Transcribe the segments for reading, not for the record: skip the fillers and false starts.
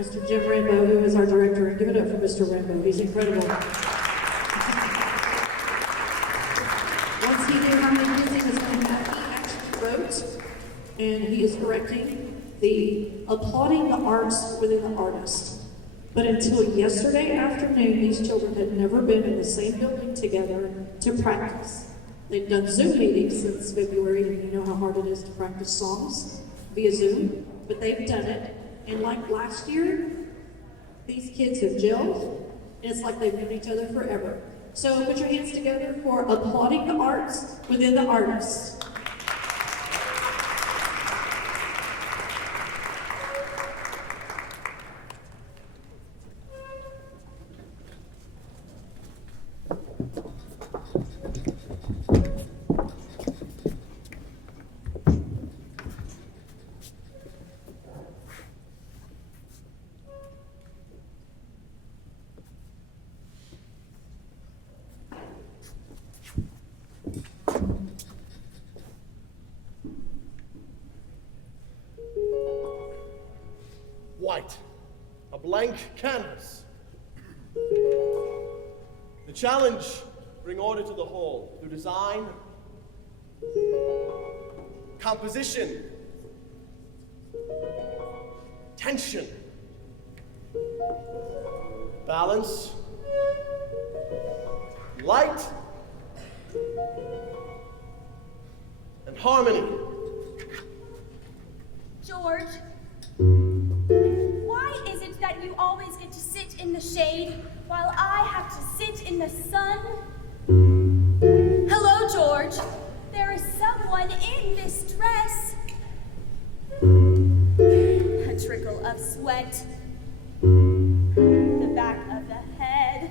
Mr. Jim Rambo, who is our director, and give it up for Mr. Rambo. He's incredible. Once he knew how many kids he was going to have, he actually wrote, and he is correcting the applauding the arts within the artist. But until yesterday afternoon, these children had never been in the same building together to practice. They've done Zoom meetings since February, and you know how hard it is to practice songs via Zoom, but they've done it. And like last year, these kids have gelled, and it's like they've known each other forever. So put your hands together for applauding the arts within the artists. White, a blank canvas. The challenge, bring order to the whole through design, composition, tension, balance, light, and harmony. George, why is it that you always get to sit in the shade while I have to sit in the sun? Hello, George. There is someone in this dress. A trickle of sweat. The back of the head.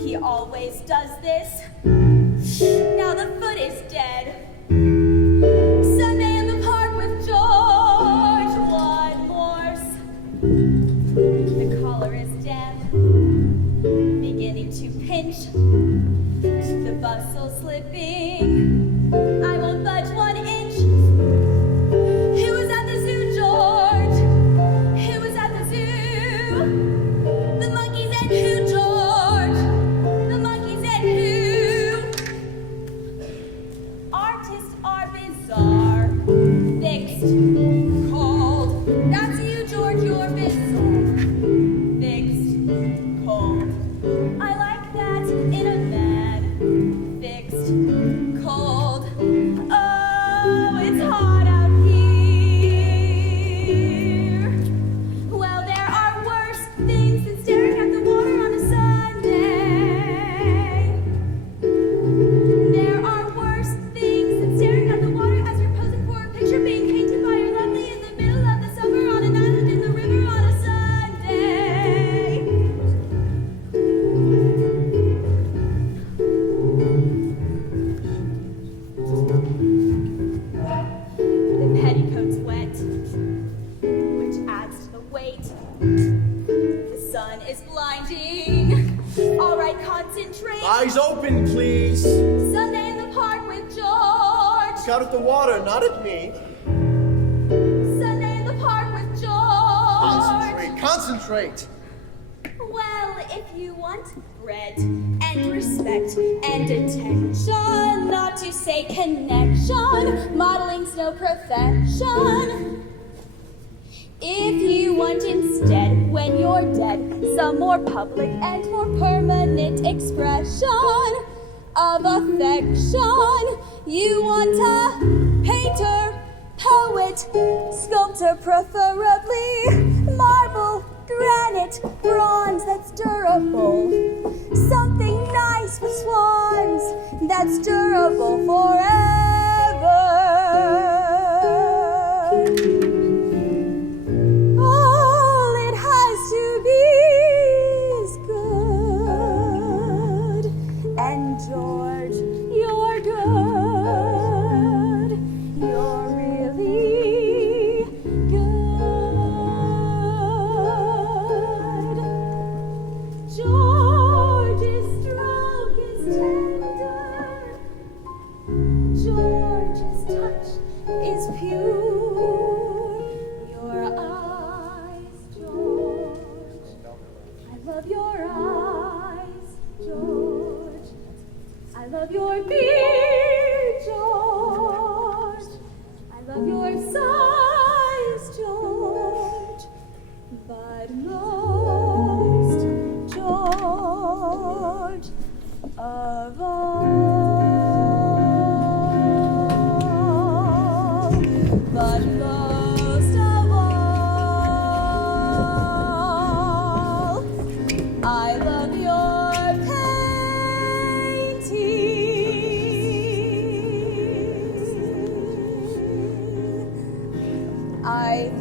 He always does this. Now the foot is dead. Sunday in the park with George. One morse. The collar is damp, beginning to pinch. The bustle slipping. I won't budge 1 inch. Who was at the zoo, George? Who was at the zoo? The monkeys and who, George? The monkeys and who? Artists are bizarre, fixed, cold. That's you, George, you're bizarre, fixed, cold. I like that in a man, fixed, cold. Oh, it's hot out here. Well, there are worse things than staring at the water on a Sunday. There are worse things than staring at the water as you're posing for a picture being painted by your lovely in the middle of the summer on an island in the river on a Sunday. The petticoat's wet, which adds to the weight. The sun is blinding. All right, concentrate. Eyes open, please. Sunday in the park with George. Look out at the water, not at me. Sunday in the park with George. Concentrate, concentrate. Well, if you want bread and respect and attention, not to say connection, modeling's no profession. If you want instead, when you're dead, some more public and more permanent expression of affection, you want a painter, poet, sculptor, preferably marble, granite, bronze that's durable. Something nice with swans that's durable forever. All it has to be is good. And George, you're good. You're really good. George's stroke is tender.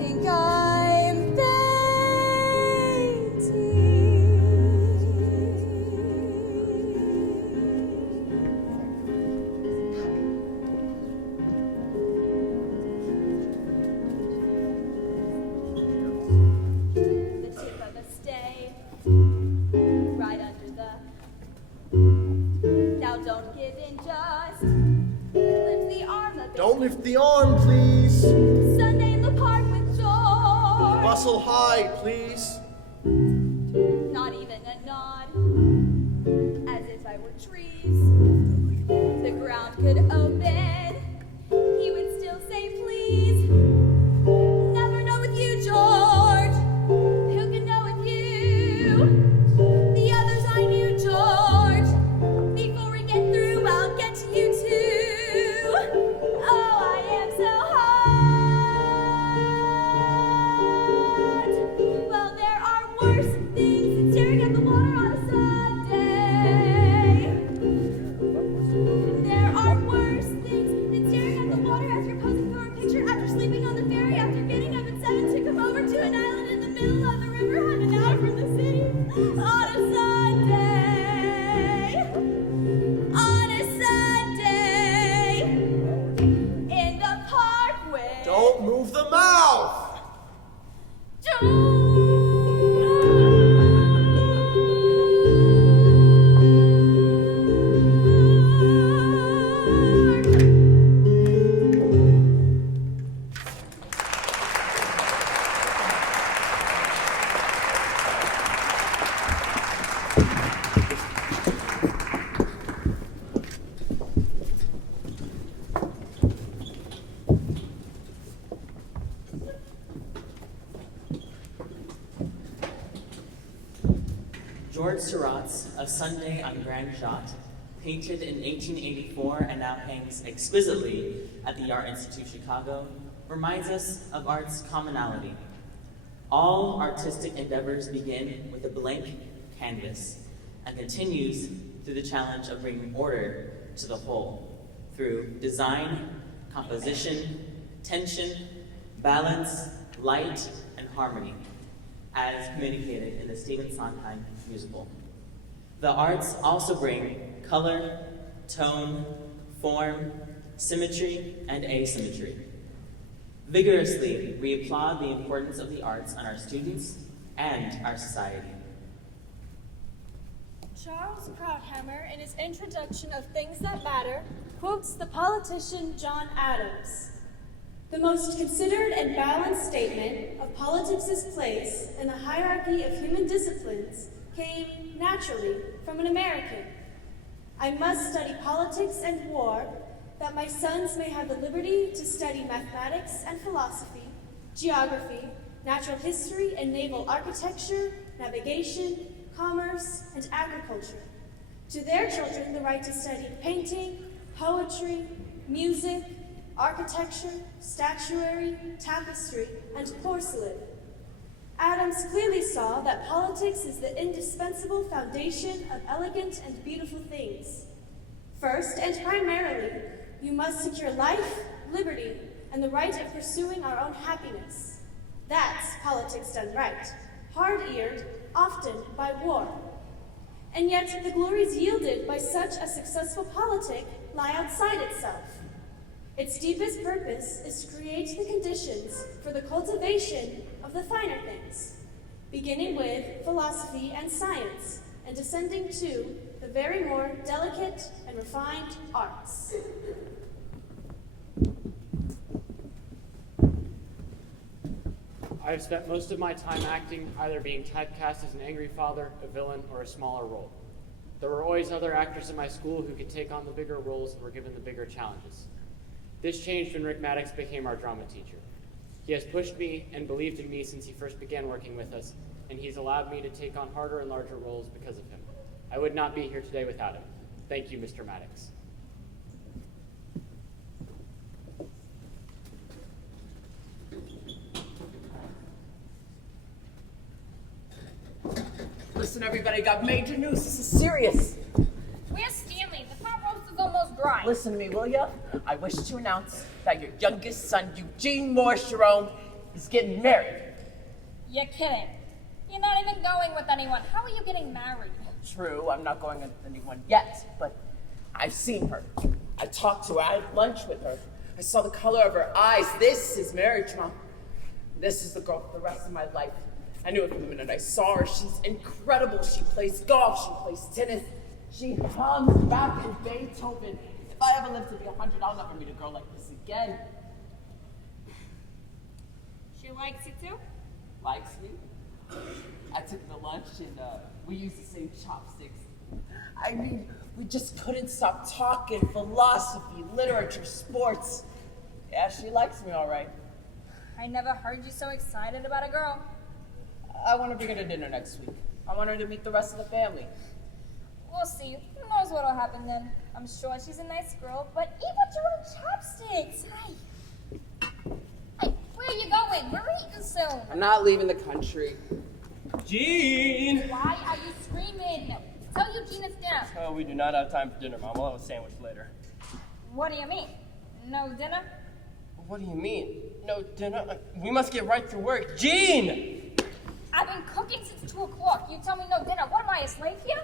think I'm the tip of a stay, right under the. Now don't give in, just lift the arm a bit. Don't lift the arm, please. Sunday in the park with George. Muscle high, please. Not even a nod, as if I were trees. The ground could open, he would still say please. Never know with you, George. Who can know with you? The others I knew, George. Before we get through, I'll get to you too. Oh, I am so hot. Well, there are worse things than staring at the water on a Sunday. There are worse things than staring at the water as you're posing for a picture after sleeping on the ferry, after getting up at 7 to come over to an island in the middle of the river, half an hour from the city, on a Sunday. On a Sunday. In the park with Don't move the mouth. George. George Seurat's A Sunday on Grand Jatte, painted in 1884 and now hangs exquisitely at the Art Institute Chicago, reminds us of art's commonality. All artistic endeavors begin with a blank canvas and continues through the challenge of bringing order to the whole through design, composition, tension, balance, light, and harmony, as communicated in the Stephen Sondheim musical. The arts also bring color, tone, form, symmetry, and asymmetry. Vigorously, we applaud the importance of the arts on our students and our society. Charles Krauthammer, in his introduction of Things That Matter, quotes the politician John Adams. The most considered and balanced statement of politics' place in the hierarchy of human disciplines came naturally from an American. I must study politics and war, that my sons may have the liberty to study mathematics and philosophy, geography, natural history and naval architecture, navigation, commerce, and agriculture. To their children, the right to study painting, poetry, music, architecture, statuary, tapestry, and porcelain. Adams clearly saw that politics is the indispensable foundation of elegant and beautiful things. First and primarily, you must secure life, liberty, and the right of pursuing our own happiness. That's politics done right, hard-eared, often by war. And yet, the glories yielded by such a successful politic lie outside itself. Its deepest purpose is to create the conditions for the cultivation of the finer things, beginning with philosophy and science, and descending to the very more delicate and refined arts. I have spent most of my time acting, either being typecast as an angry father, a villain, or a smaller role. There were always other actors in my school who could take on the bigger roles and were given the bigger challenges. This changed when Rick Maddox became our drama teacher. He has pushed me and believed in me since he first began working with us, and he's allowed me to take on harder and larger roles because of him. I would not be here today without him. Thank you, Mr. Maddox. Listen, everybody, got major news. This is serious. Where's Stanley? The pot roast is almost dry. Listen to me, will ya? I wish to announce that your youngest son, Eugene Morse Jerome, is getting married. You're kidding. You're not even going with anyone. How are you getting married? True, I'm not going with anyone yet, but I've seen her. I talked to her. I had lunch with her. I saw the color of her eyes. This is marriage, Mom. This is the girl for the rest of my life. I knew it from the minute I saw her. She's incredible. She plays golf. She plays tennis. She hums Bach and Beethoven. If I ever live to be 100, I'll never meet a girl like this again. She likes you too? Likes me. I took her to lunch and we used the same chopsticks. I mean, we just couldn't stop talking philosophy, literature, sports. Yeah, she likes me all right. I never heard you so excited about a girl. I want to bring her to dinner next week. I want her to meet the rest of the family. We'll see. Who knows what'll happen then? I'm sure she's a nice girl, but eat with your own chopsticks. Hey, where are you going? We're eating soon. I'm not leaving the country. Gene! Why are you screaming? Tell Eugene it's dinner. Oh, we do not have time for dinner, Mom. We'll have a sandwich later. What do you mean? No dinner? What do you mean? No dinner? We must get right to work. Gene! I've been cooking since 2 o'clock. You tell me no dinner. What am I, a slave here?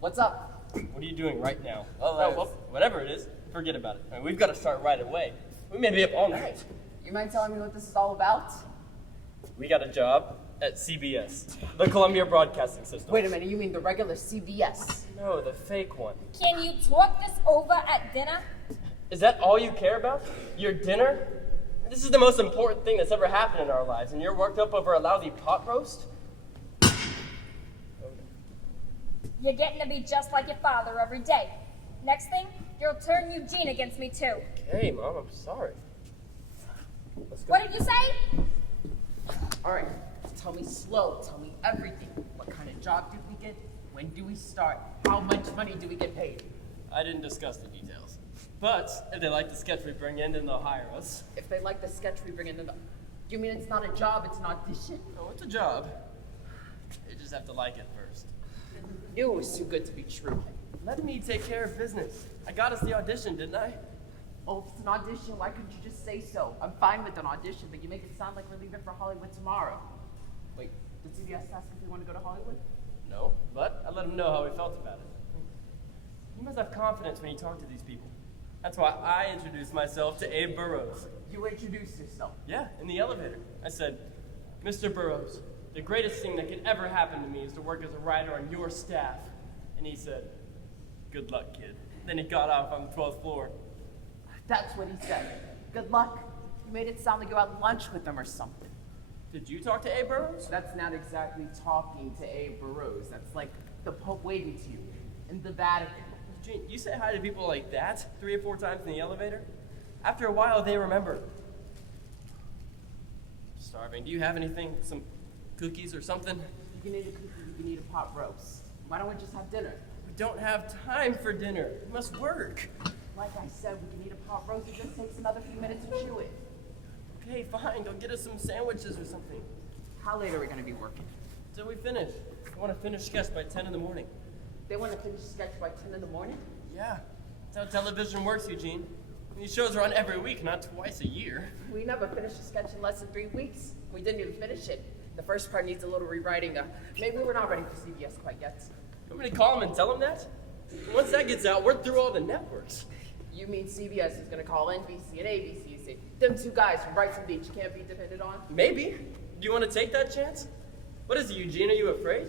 What's up? What are you doing right now? Well, Whatever it is, forget about it. I mean, we've got to start right away. We may be up all night. You mind telling me what this is all about? We got a job at CBS, the Columbia Broadcasting System. Wait a minute, you mean the regular CBS? No, the fake one. Can you talk this over at dinner? Is that all you care about? Your dinner? This is the most important thing that's ever happened in our lives, and you're worked up over a lousy pot roast? You're getting to be just like your father every day. Next thing, you'll turn Eugene against me too. Okay, Mom, I'm sorry. Let's go. What did you say? All right, tell me slow, tell me everything. What kind of job did we get? When do we start? How much money do we get paid? I didn't discuss the details. But if they like the sketch we bring in, then they'll hire us. If they like the sketch we bring in, then you mean it's not a job, it's an audition? No, it's a job. You just have to like it first. Knew it was too good to be true. Let me take care of business. I got us the audition, didn't I? Oh, if it's an audition, why couldn't you just say so? I'm fine with an audition, but you make it sound like we're leaving for Hollywood tomorrow. Wait, did CBS ask if we want to go to Hollywood? No, but I let him know how we felt about it. You must have confidence when you talk to these people. That's why I introduced myself to Abe Burrows. You introduced yourself. Yeah, in the elevator. I said, Mr. Burrows, the greatest thing that could ever happen to me is to work as a writer on your staff. And he said, good luck, kid. Then he got off on the 12th floor. That's what he said. Good luck. You made it sound like you had lunch with him or something. Did you talk to Abe Burrows? That's not exactly talking to Abe Burrows. That's like the Pope waving to you in the Vatican. Gene, you say hi to people like that 3 or 4 times in the elevator? After a while, they remember. Starving. Do you have anything? Some cookies or something? You can eat a cookie, you can eat a pot roast. Why don't we just have dinner? We don't have time for dinner. We must work. Like I said, we can eat a pot roast. It just takes another few minutes to chew it. Okay, fine. Go get us some sandwiches or something. How late are we going to be working? Till we finish. I want to finish sketch by 10 in the morning. They want to finish sketch by 10 in the morning? Yeah. That's how television works, Eugene. These shows are on every week, not twice a year. We never finished a sketch in less than 3 weeks. We didn't even finish it. The first part needs a little rewriting. Maybe we're not ready for CBS quite yet. Want me to call them and tell them that? Once that gets out, we're through all the networks. You mean CBS is going to call NBC and ABC and say, them 2 guys from Brighton Beach can't be depended on? Maybe. Do you want to take that chance? What is it, Eugene? Are you afraid?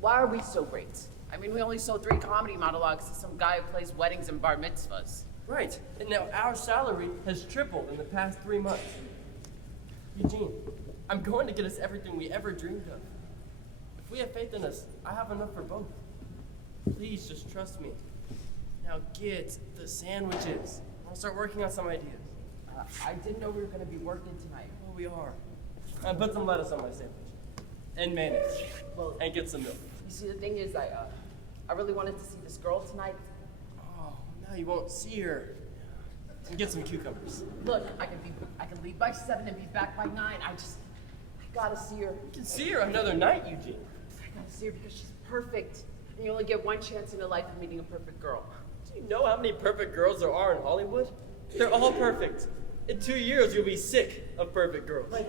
Why are we so great? I mean, we only sold 3 comedy monologues to some guy who plays weddings and bar mitzvahs. Right. And now our salary has tripled in the past 3 months. Eugene, I'm going to get us everything we ever dreamed of. If we have faith in us, I have enough for both. Please just trust me. Now get the sandwiches. I'll start working on some ideas. I didn't know we were going to be working tonight. Oh, we are. I put some lettuce on my sandwich. And mayonnaise. Well, And get some milk. you see, the thing is, I really wanted to see this girl tonight. Oh, now you won't see her. And get some cucumbers. Look, I can leave by 7 and be back by 9. I gotta see her. You can see her another night, Eugene. I gotta see her because she's perfect. And you only get one chance in your life of meeting a perfect girl. Do you know how many perfect girls there are in Hollywood? They're all perfect. In 2 years, you'll be sick of perfect girls. Like,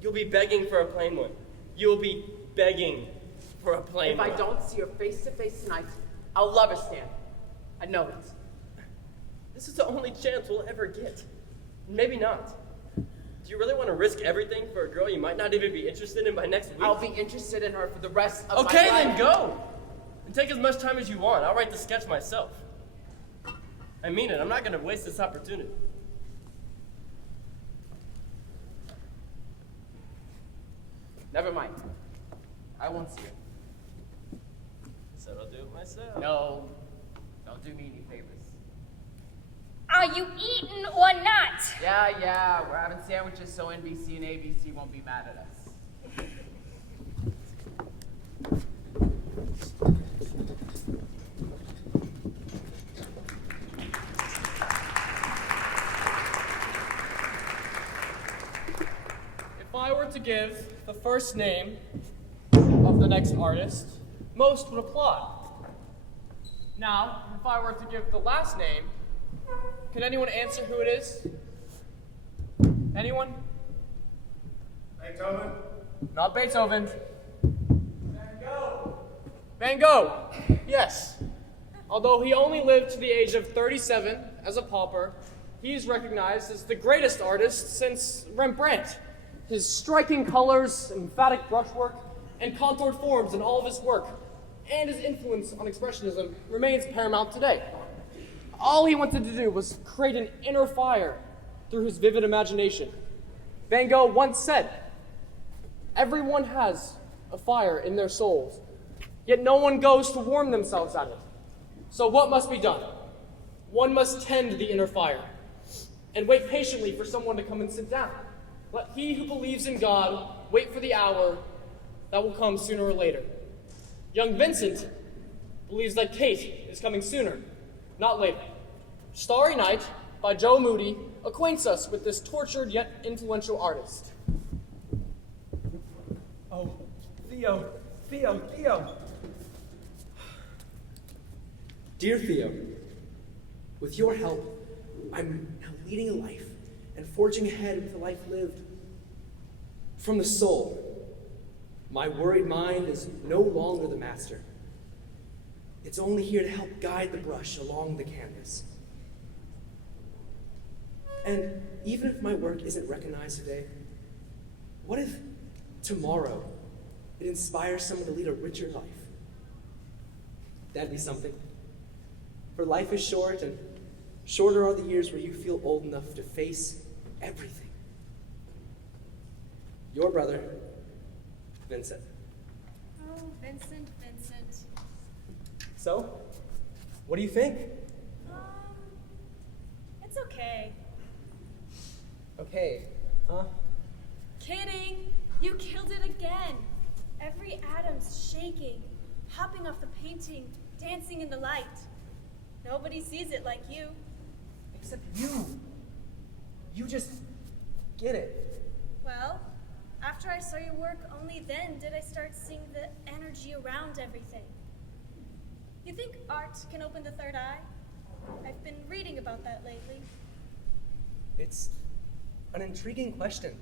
You'll be begging for a plain one. You'll be begging for a plain if one. I don't see her face to face tonight, I'll love her, Stan. I know it. This is the only chance we'll ever get. Maybe not. Do you really want to risk everything for a girl you might not even be interested in by next week? I'll be interested in her for the rest of my Okay, life. then go! And take as much time as you want. I'll write the sketch myself. I mean it. I'm not going to waste this opportunity. Never mind. I won't see her. Said I'll do it myself. No, don't do me any favors. Are you eating or not? Yeah, we're having sandwiches so NBC and ABC won't be mad at us. If I were to give the first name of the next artist, most would applaud. Now, if I were to give the last name, can anyone answer who it is? Anyone? Beethoven. Not Beethoven. Van Gogh. Van Gogh, yes. Although he only lived to the age of 37 as a pauper, he is recognized as the greatest artist since Rembrandt. His striking colors, emphatic brushwork, and contoured forms in all of his work, and his influence on Expressionism remains paramount today. All he wanted to do was create an inner fire through his vivid imagination. Van Gogh once said, "Everyone has a fire in their souls, yet no one goes to warm themselves at it. So what must be done? One must tend the inner fire and wait patiently for someone to come and sit down. Let he who believes in God wait for the hour that will come sooner or later." Young Vincent believes that Kate is coming sooner, not later. Starry Night by Joe Moody acquaints us with this tortured yet influential artist. Oh, Theo. Dear Theo, with your help, I'm now leading a life and forging ahead with a life lived from the soul. My worried mind is no longer the master. It's only here to help guide the brush along the canvas. And even if my work isn't recognized today, what if tomorrow it inspires someone to lead a richer life? That'd be something. For life is short, and shorter are the years where you feel old enough to face everything. Your brother, Vincent. Oh, Vincent. So, what do you think? It's okay. Okay, huh? Kidding! You killed it again. Every atom's shaking, hopping off the painting, dancing in the light. Nobody sees it like you. Except you. You just get it. Well, after I saw your work, only then did I start seeing the energy around everything. You think art can open the third eye? I've been reading about that lately. It's an intriguing question.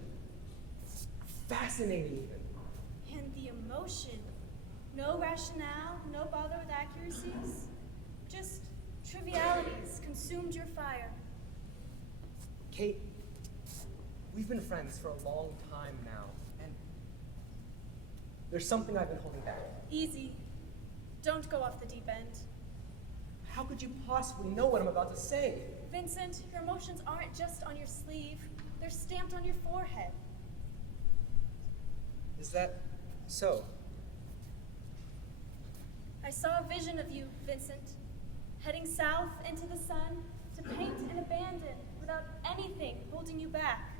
Fascinating, even. And the emotion. No rationale, no bother with accuracies. Just trivialities consumed your fire. Kate, we've been friends for a long time now, and there's something I've been holding back. Easy. Don't go off the deep end. How could you possibly know what I'm about to say? Vincent, your emotions aren't just on your sleeve. They're stamped on your forehead. Is that so? I saw a vision of you, Vincent, heading south into the sun to paint and abandon without anything holding you back.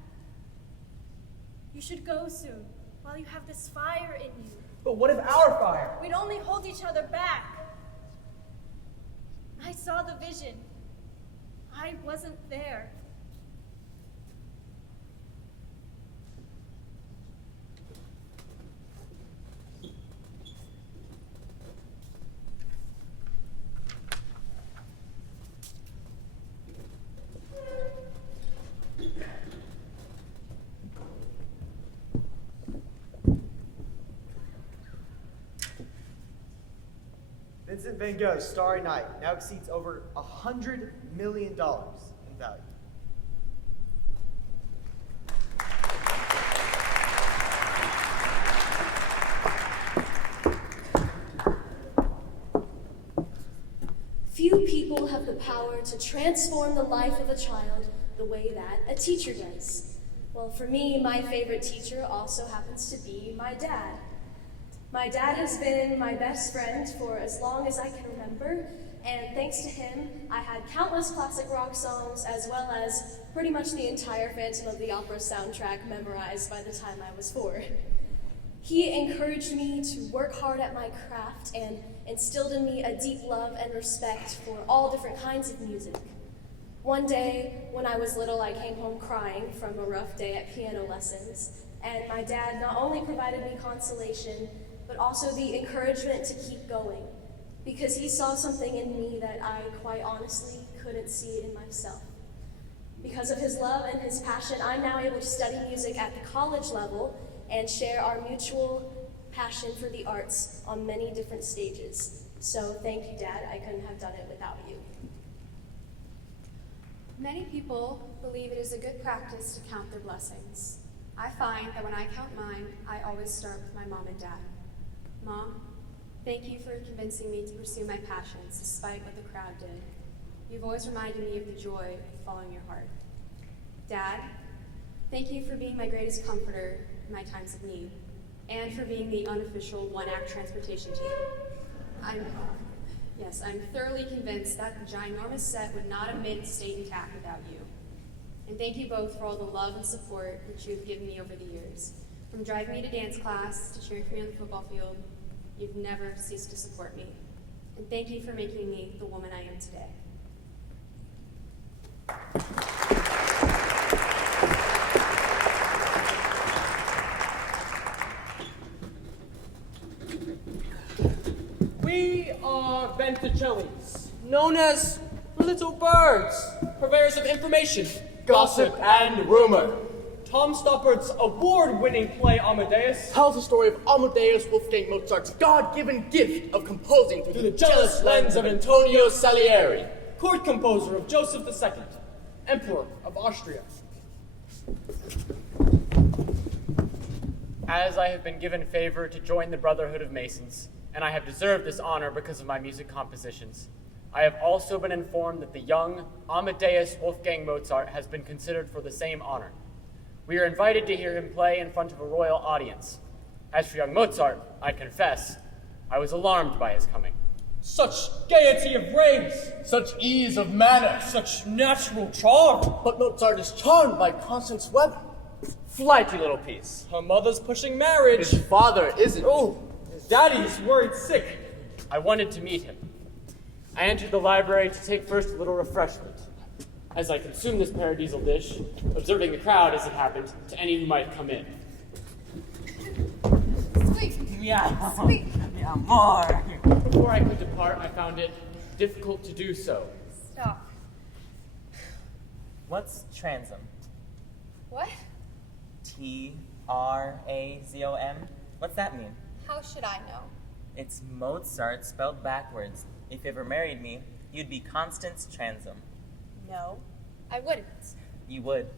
You should go soon, while you have this fire in you. But what if our fire? We'd only hold each other back. I saw the vision. I wasn't there. Vincent van Gogh's Starry Night now exceeds over $100 million in value. Few people have the power to transform the life of a child the way that a teacher does. Well, for me, my favorite teacher also happens to be my dad. My dad has been my best friend for as long as I can remember, and thanks to him, I had countless classic rock songs as well as pretty much the entire Phantom of the Opera soundtrack memorized by the time I was 4. He encouraged me to work hard at my craft and instilled in me a deep love and respect for all different kinds of music. One day, when I was little, I came home crying from a rough day at piano lessons, and my dad not only provided me consolation, but also the encouragement to keep going, because he saw something in me that I quite honestly couldn't see in myself. Because of his love and his passion, I'm now able to study music at the college level and share our mutual passion for the arts on many different stages. So thank you, Dad. I couldn't have done it without you. Many people believe it is a good practice to count their blessings. I find that when I count mine, I always start with my mom and dad. Mom, thank you for convincing me to pursue my passions despite what the crowd did. You've always reminded me of the joy of following your heart. Dad, thank you for being my greatest comforter in my times of need, and for being the unofficial one-act transportation team. I'm thoroughly convinced that the ginormous set would not have made it stay intact without you. And thank you both for all the love and support that you have given me over the years. From driving me to dance class to cheering for me on the football field, you've never ceased to support me. And thank you for making me the woman I am today. We are Venticellis, known as little birds, purveyors of information, gossip, and rumor. Tom Stoppard's award-winning play Amadeus tells the story of Amadeus Wolfgang Mozart's God-given gift of composing through the jealous lens of Antonio Salieri, court composer of Joseph II, Emperor of Austria. As I have been given favor to join the Brotherhood of Masons, and I have deserved this honor because of my music compositions, I have also been informed that the young Amadeus Wolfgang Mozart has been considered for the same honor. We are invited to hear him play in front of a royal audience. As for young Mozart, I confess, I was alarmed by his coming. Such gaiety of rays, such ease of manner, such natural charm. But Mozart is charmed by Constance Weber. Flighty little piece. Her mother's pushing marriage. His father isn't. Oh, his daddy is worried sick. I wanted to meet him. I entered the library to take first a little refreshment. As I consumed this paradiesal dish, observing the crowd as it happened to any who might come in. Sweet. Yeah. Sweet. Yeah, more. Before I could depart, I found it difficult to do so. Stop. What's transom? What? T-R-A-Z-O-M? What's that mean? How should I know? It's Mozart spelled backwards. If you ever married me, you'd be Constance Transom. No, I wouldn't. You would.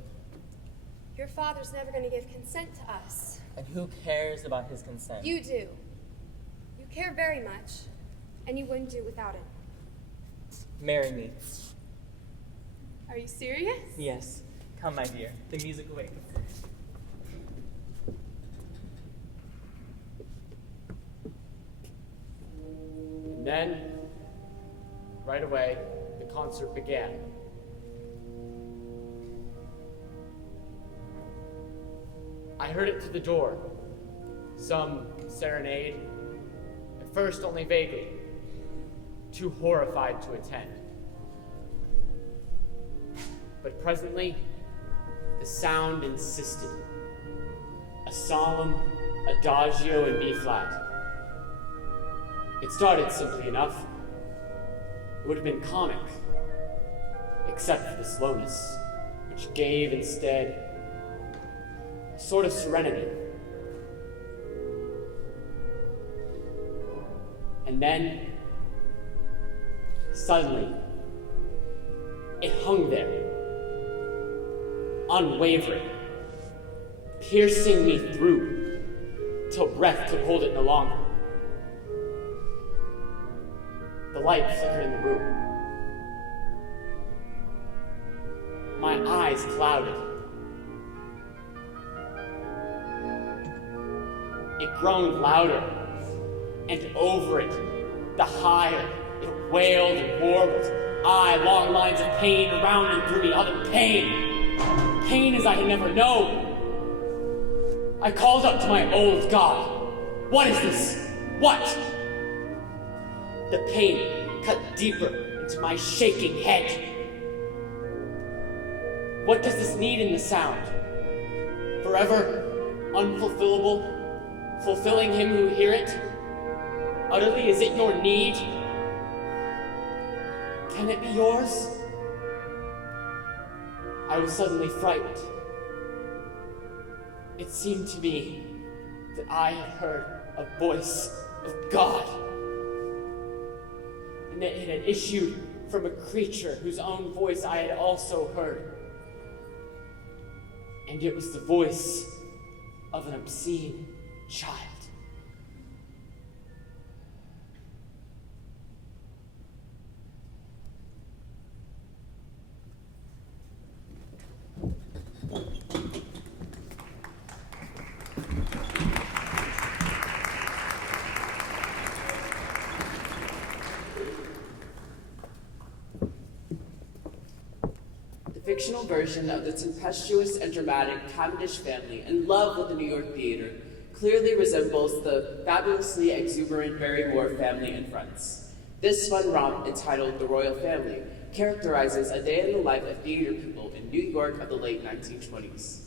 Your father's never going to give consent to us. And who cares about his consent? You do. You care very much, and you wouldn't do without it. Marry me. Are you serious? Yes. Come, my dear. The music awaits. And then, right away, the concert began. I heard it to the door. Some serenade, at first only vaguely, too horrified to attend. But presently, the sound insisted. A solemn adagio in B-flat. It started simply enough. It would have been comic, except for the slowness, which gave instead a sort of serenity. And then Suddenly, it hung there, unwavering, piercing me through, till breath could hold it no longer. The light flickered in the room. My eyes clouded. It groaned louder, and over it, the higher, it wailed and warbled. Long lines of pain around and through me, other pain. Pain as I had never known. I called up to my old God. What is this? What? The pain cut deeper into my shaking head. What does this need in the sound? Forever unfulfillable? Fulfilling him who hear it? Utterly, is it your need? Can it be yours? I was suddenly frightened. It seemed to me that I had heard a voice of God, and that it had issued from a creature whose own voice I had also heard. And it was the voice of an obscene child. The fictional version of the tempestuous and dramatic Cavendish family in love with the New York theater clearly resembles the fabulously exuberant Barrymore family in Friends. This fun romp, entitled The Royal Family, characterizes a day in the life of theater people in New York of the late 1920s.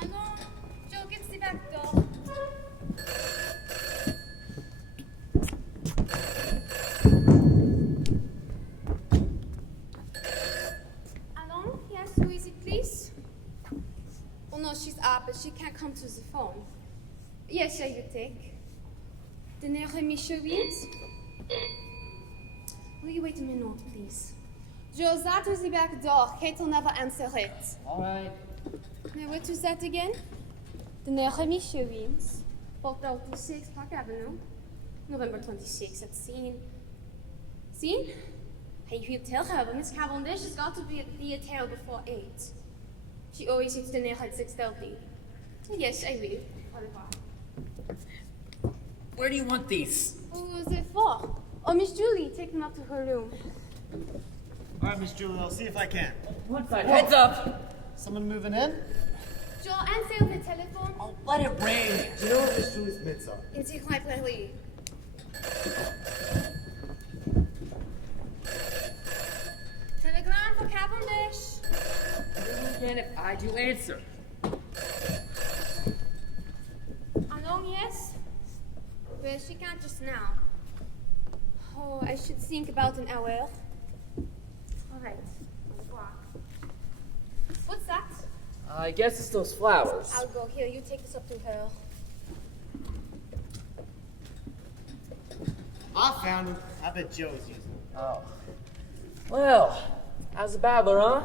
Allons, Joe gets the back door. Allons, yes, who is it, please? Oh no, she's up, but she can't come to the phone. Yes, yeah, you take. The Nehemi Sherwins? Will you wait a minute, please? Joe's out to the back door. Kate will never answer it. All right. Now, what was that again? The Nehemi Sherwins, 436 Park Avenue, November 26 at Scene. Scene? Hey, you tell her, but Miss Cavendish has got to be at the theater before 8. She always hits dinner at 6:30. Yes, I will. Au revoir. Where do you want these? Who is it for? Oh, Miss Julie, take them up to her room. All right, Miss Julie, I'll see if I can. One side. Heads up! Someone moving in? Joe, answer the telephone. Oh, let it rain. Do you know where Miss Julie's mitts are? In the library. Telegram for Cavendish. Again, if I do answer. Allons, yes? Well, she can't just now. Oh, I should think about an hour. All right. Au revoir. What's that? I guess it's those flowers. I'll go. Here, you take this up to her. I found them. I bet Joe's using them. Oh. Well, how's the babbler, huh?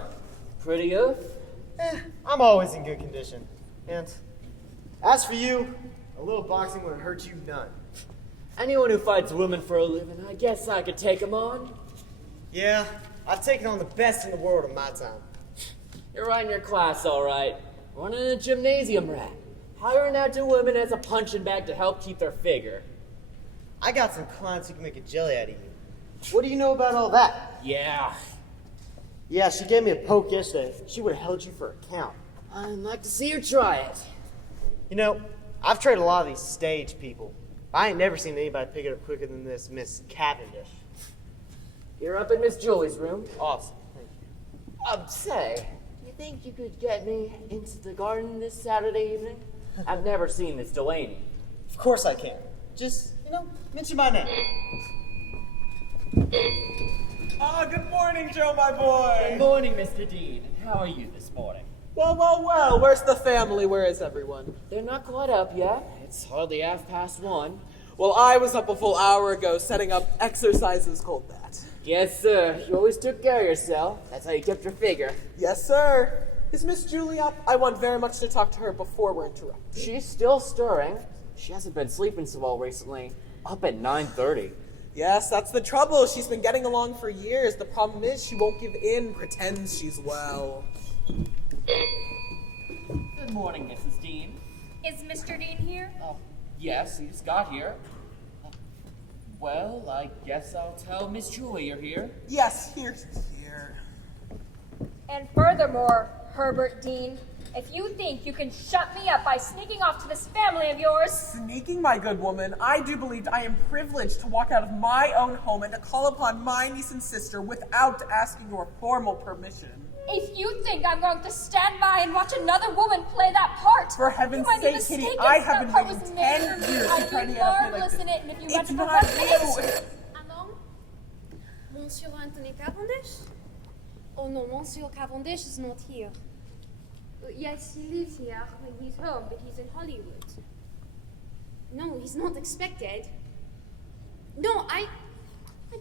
Pretty good? I'm always in good condition. And as for you, a little boxing would hurt you none. Anyone who fights women for a living, I guess I could take him on. Yeah, I've taken on the best in the world in my time. You're right in your class, all right. Running a gymnasium rat. Hiring out to women as a punching bag to help keep their figure. I got some clients who can make a jelly out of you. What do you know about all that? Yeah. Yeah, she gave me a poke yesterday. She would have held you for a count. I'd like to see her try it. You know, I've tried a lot of these stage people. I ain't never seen anybody pick it up quicker than this Miss Cavendish. You're up in Miss Julie's room. Awesome. Thank you. Say, you think you could get me into the garden this Saturday evening? I've never seen Miss Delaney. Of course I can. Just, mention my name. Ah, good morning, Joe, my boy. Good morning, Mr. Dean. And how are you this morning? Well, where's the family? Where is everyone? They're not caught up yet. It's hardly 1:30. Well, I was up a full hour ago setting up exercises called that. Yes, sir. You always took care of yourself. That's how you kept your figure. Yes, sir. Is Miss Julie up? I want very much to talk to her before we're interrupted. She's still stirring. She hasn't been sleeping so well recently. Up at 9:30. Yes, that's the trouble. She's been getting along for years. The problem is she won't give in, pretends she's well. Good morning, Mrs. Dean. Is Mr. Dean here? Yes, he just got here. Well, I guess I'll tell Miss Julie you're here. Yes, here. And furthermore, Herbert Dean, if you think you can shut me up by sneaking off to this family of yours... Sneaking, my good woman, I do believe I am privileged to walk out of my own home and to call upon my niece and sister without asking your formal permission. If you think I'm going to stand by and watch another woman play that part... For heaven's sake, Kitty, I have been waiting 10 years to try to get up here like this. In it, and if you went It's to not the you! Allô? Monsieur Anthony Cavendish? Oh no, Monsieur Cavendish is not here. Yes, he lives here when he's home, but he's in Hollywood. No, he's not expected. No, I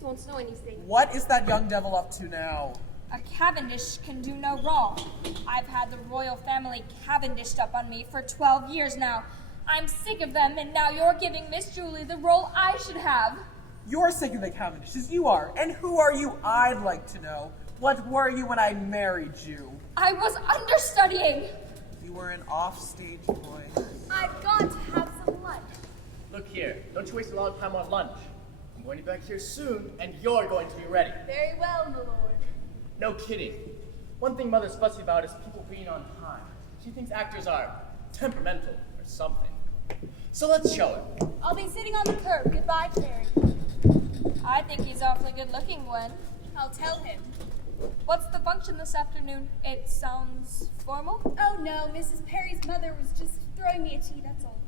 don't know anything. What is that young devil up to now? A Cavendish can do no wrong. I've had the royal family Cavendished up on me for 12 years now. I'm sick of them, and now you're giving Miss Julie the role I should have. You're sick of the Cavendishes, you are. And who are you, I'd like to know? What were you when I married you? I was understudying. You were an offstage boy. I've got to have some lunch. Look here, don't you waste a lot of time on lunch. I'm going to be back here soon, and you're going to be ready. Very well, my lord. No kidding. One thing Mother's fussy about is people being on time. She thinks actors are temperamental or something. So let's show her. I'll be sitting on the curb. Goodbye, Carrie. I think he's awfully good looking, Gwen. I'll tell him. What's the function this afternoon? It sounds formal? Oh no, Mrs. Perry's mother was just throwing me a tea, that's all.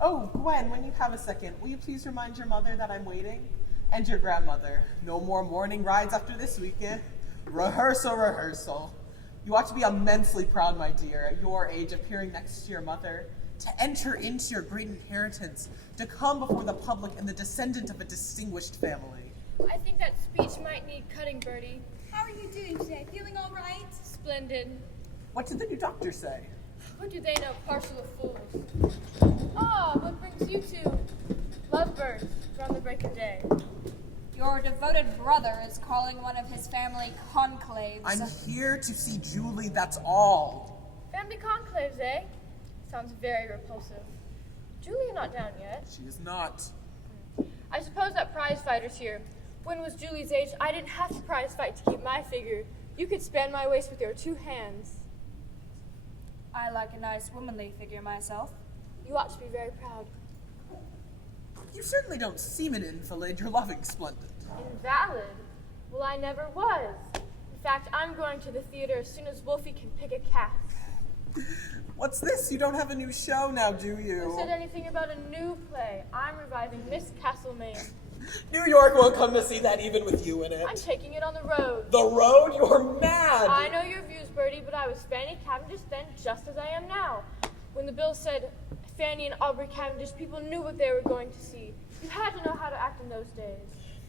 Oh, Gwen, when you have a second, will you please remind your mother that I'm waiting? And your grandmother. No more morning rides after this weekend. Rehearsal. You ought to be immensely proud, my dear, at your age, appearing next to your mother, to enter into your great inheritance, to come before the public and the descendant of a distinguished family. I think that speech might need cutting, Bertie. How are you doing today? Feeling all right? Splendid. What did the new doctor say? What do they know, parcel of fools? Ah, what brings you two lovebirds from the break of day? Your devoted brother is calling one of his family conclaves. I'm here to see Julie, that's all. Family conclaves, eh? Sounds very repulsive. Julie not down yet. She is not. I suppose that prize fighter's here. When was Julie's age, I didn't have to prize fight to keep my figure. You could span my waist with your 2 hands. I like a nice womanly figure myself. You ought to be very proud. You certainly don't seem an invalid. You're loving splendid. Invalid? Well, I never was. In fact, I'm going to the theater as soon as Wolfie can pick a cast. What's this? You don't have a new show now, do Who you? said anything about a new play? I'm reviving Miss Castlemaine. New York won't come to see that even with you in it. I'm taking it on the road. The road? You're mad! I know your views, Bertie, but I was Fanny Cavendish then just as I am now. When the bill said Fanny and Aubrey Cavendish, people knew what they were going to see. You had to know how to act in those days.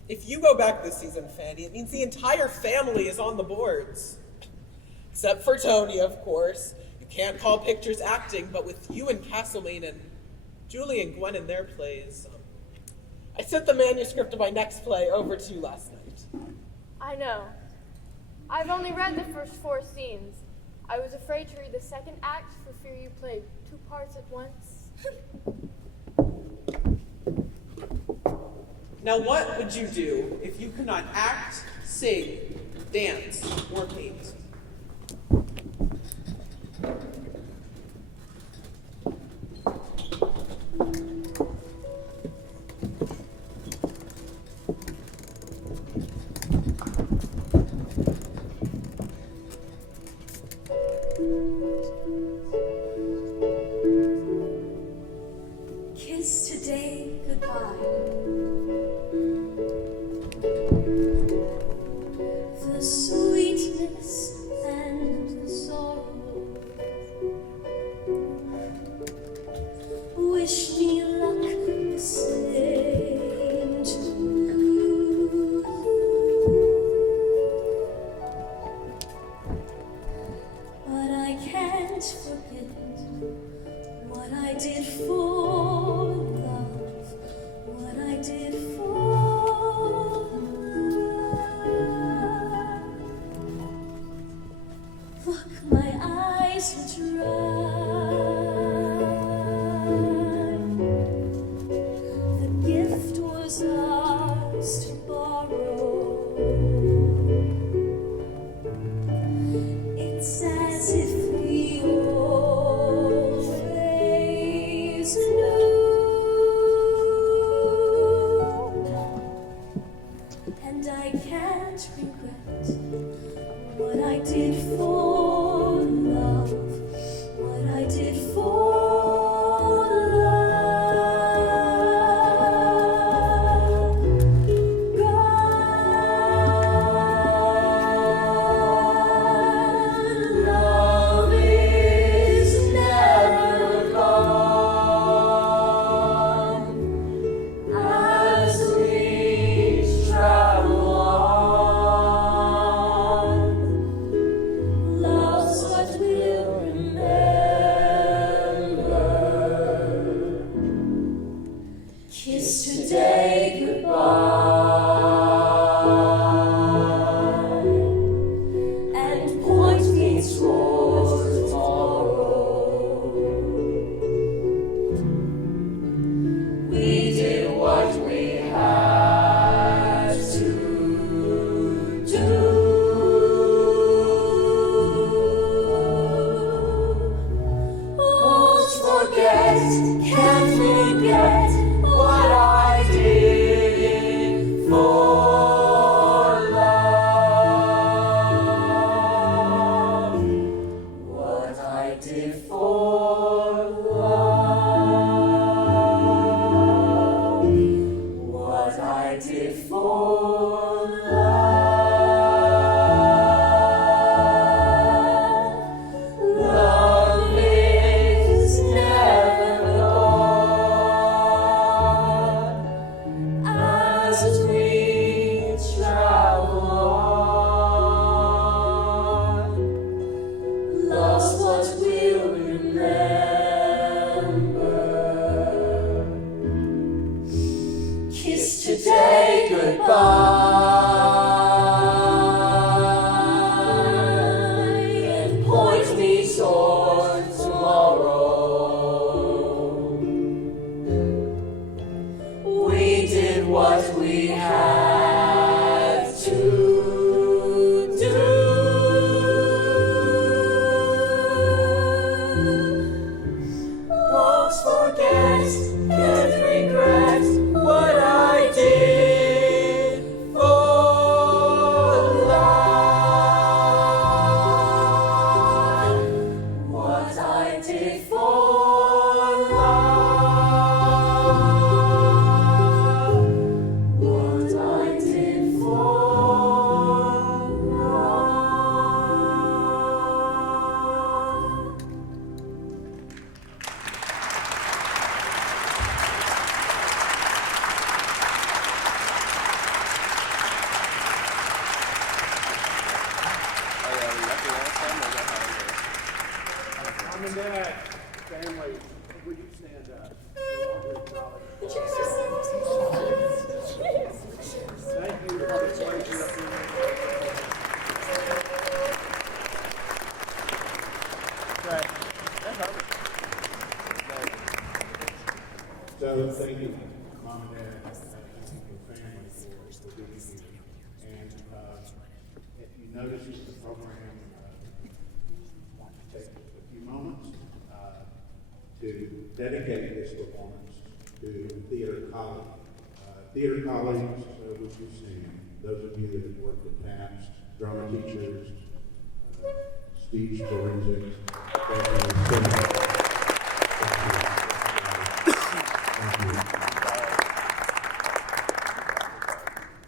If you go back this season, Fanny, it means the entire family is on the boards. Except for Tony, of course. You can't call pictures acting, but with you and Castlemaine and Julie and Gwen in their plays, I sent the manuscript of my next play over to you last night. I know. I've only read the first 4 scenes. I was afraid to read the second act for fear you played 2 parts at once. Now what would you do if you could not act, sing, dance, or paint? Kiss today goodbye. The sweetness and the sorrow nice and dry. The gift was ours to borrow. It's as if we always knew. And I can't regret what I did for love, what I did for love. God, love is never gone as we travel on. Love's what we'll remember. Kiss today goodbye and point me towards tomorrow. We did what we had to do. Won't forget, can't forget what I did for love. What I did for love. What I did for love. Love is never gone as we travel on. Love's what we'll remember. Kiss today goodbye and point me toward tomorrow. We did what we had to do. Won't forget, can't regret what I did for love. What I did for love. What I did for love. Mom and Dad, family, would you stand up? Thank you for the pleasure of being So thank you, Mom and Dad, and your family for being here. And if you notice the program, want to take a few moments to dedicate this performance to theater colleagues. Theater colleagues, would you stand? Those of you that have worked at TAPPS, drama teachers, speech forensics,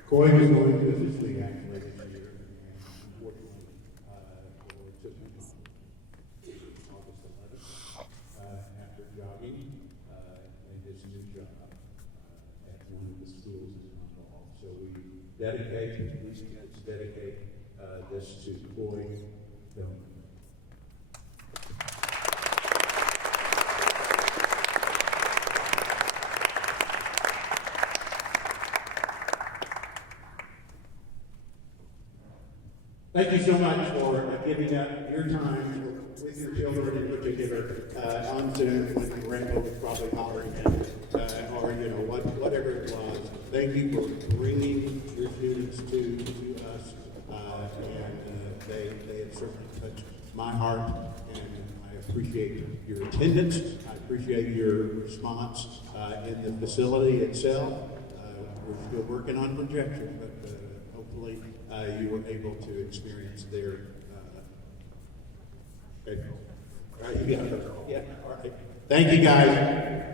Coy is going to officially graduate this year, and unfortunately, it took him August 11th, after jogging in his new job at one of the schools in Montreal. So we dedicate this to Coy Hillman. Thank you so much for giving up your time with your children in particular, on Zoom when Randall was probably hollering at you, or whatever it was. Thank you for bringing your students to us, and they have certainly touched my heart, and I appreciate your attendance. I appreciate your response in the facility itself. We're still working on projection, but hopefully you were able to experience their. Okay. All right, you got it. Yeah. All right. Thank you, guys.